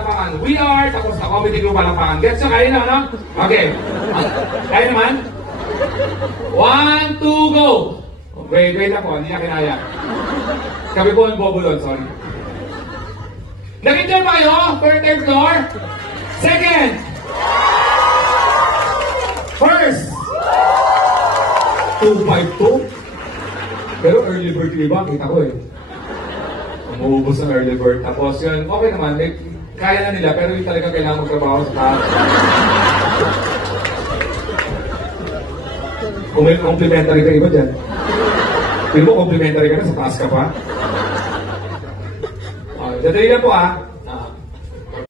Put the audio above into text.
palakpakan. We are, tapos sa comedy group palakpakan. Gets nyo? Kaya na, no? Okay. Kaya naman? 1, 2, go! Wait ako, hindi na kinaya. Kami po ang bobulon, sorry. Nag-enjoy ba kayo? Third floor? Second! First! 252? Pero early bird yung iba, kita ko eh. Umuubos ng early bird. Tapos yun, okay naman, kaya na nila, pero yung talaga kailangan magtrabaho sa taas. Kung may complimentary ka iba dyan. Pero mo complimentary ka na, sa taas ka pa. Dadali na po ah.